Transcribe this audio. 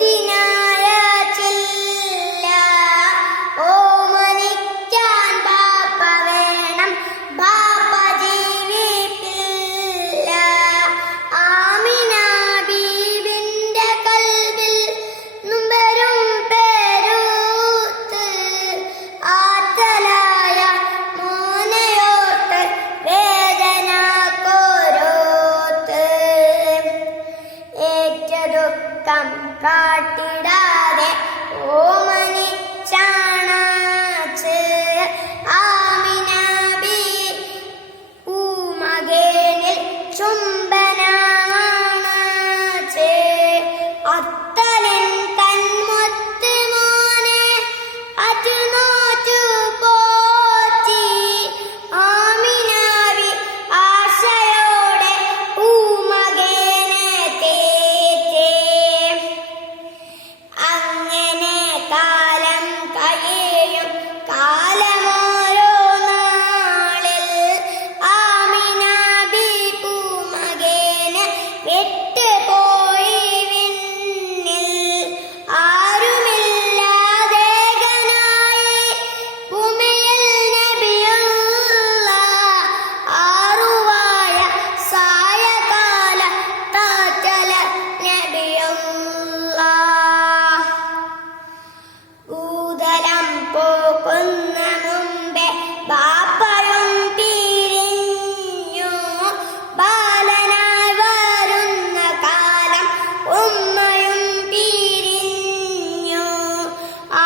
rutina. காட்டிடா